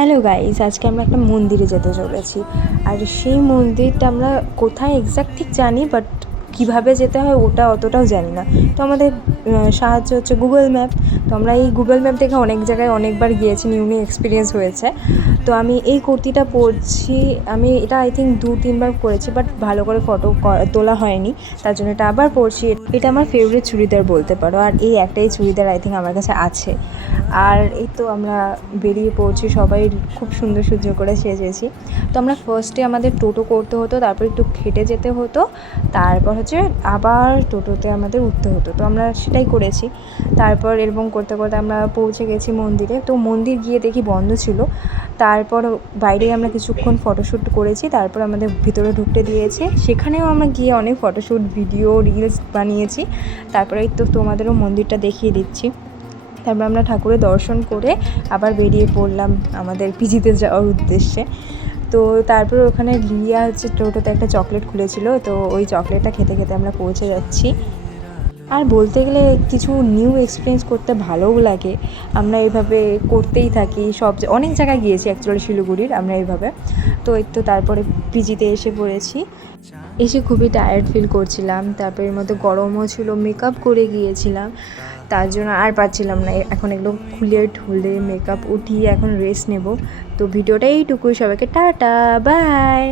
Hello guys, আজকে আমরা একটা মন্দিরে যেতে চলেছি। আর সেই মন্দিরটা আমরা কোথায় এক্স্যাক্ট ঠিক জানি, বাট কীভাবে যেতে হয় ওটা অতটাও জানি না। তো আমাদের সাহায্য হচ্ছে গুগল ম্যাপ। তো আমরা এই গুগল ম্যাপ দেখে অনেক জায়গায় অনেকবার গিয়েছি, নিউ নিউ এক্সপিরিয়েন্স হয়েছে। তো আমি এই কুর্তিটা পরছি, আমি এটা আই থিঙ্ক 2-3 বার করেছি, বাট ভালো করে ফটো তোলা হয়নি, তার জন্য এটা আবার পরছি। এটা আমার ফেভারিট চুড়িদার বলতে পারো, আর এই একটাই চুড়িদার আই থিঙ্ক আমার কাছে আছে। আর এই তো আমরা বেরিয়ে পড়ছি, সবাই খুব সুন্দর সুন্দর করে সেজেছি। তো আমরা ফার্স্টে আমাদের টোটো করতে হতো, তারপর একটু হেঁটে যেতে হতো, তারপর হচ্ছে আবার টোটোতে আমাদের উঠতে হতো। তো আমরা সেটাই করেছি। তারপর এরকম করতে করতে আমরা পৌঁছে গেছি মন্দিরে। তো মন্দির গিয়ে দেখি বন্ধ ছিল। তারপর বাইরে আমরা কিছুক্ষণ ফটোশ্যুট করেছি, তারপর আমাদের ভিতরে ঢুকতে দিয়েছে। সেখানেও আমরা গিয়ে অনেক ফটোশ্যুট, ভিডিও, রিলস বানিয়েছি। তারপরে এই তো তোমাদেরও মন্দিরটা দেখিয়ে দিচ্ছি। তারপর আমরা ঠাকুরের দর্শন করে আবার বেরিয়ে পড়লাম আমাদের পিজিতে যাওয়ার উদ্দেশ্যে। তো তারপর ওখানে লিয়া হচ্ছে টোটোতে একটা চকলেট খুলেছিল, তো ওই চকলেটটা খেতে খেতে আমরা পৌঁছে যাচ্ছি। আর বলতে গেলে কিছু নিউ এক্সপিরিয়েন্স করতে ভালোও লাগে। আমরা এভাবে করতেই থাকি, অনেক জায়গায় গিয়েছি অ্যাকচুয়ালি শিলিগুড়ির আমরা এইভাবে। তো এই তো তারপরে পিজিতে এসে পড়েছি। এসে খুবই টায়ার্ড ফিল করছিলাম, তারপর এর মধ্যে গরমও ছিল, মেকআপ করে গিয়েছিলাম, তার জন্য আর পারছিলাম না। এখন এগুলো খুলে ঠুলে মেকআপ উঠিয়ে এখন রেস্ট নেব। তো ভিডিওটা এইটুকুই, সবাইকে টাটা বাই।